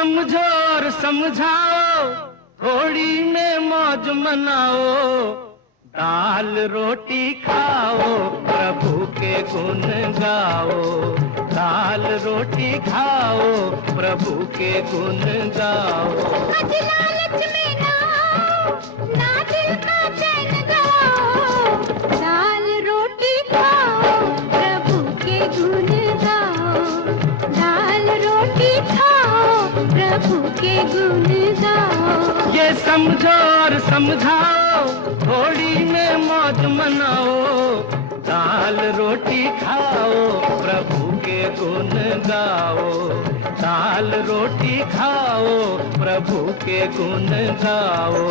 समझो और समझाओ, होली में मौज मनाओ, दाल रोटी खाओ, प्रभु के गुण गाओ। दाल रोटी खाओ, प्रभु के गुण गाओ। आज लालच में ना आओ, ना दिल का चैन गाओ। दाल रोटी खाओ, प्रभु के गुण गाओ। दाल रोटी खाओ, प्रभु के गुण गाओ। ये समझो और समझाओ, होली में मौज मनाओ, दाल रोटी खाओ, प्रभु के गुण गाओ। दाल रोटी खाओ, प्रभु के गुण गाओ।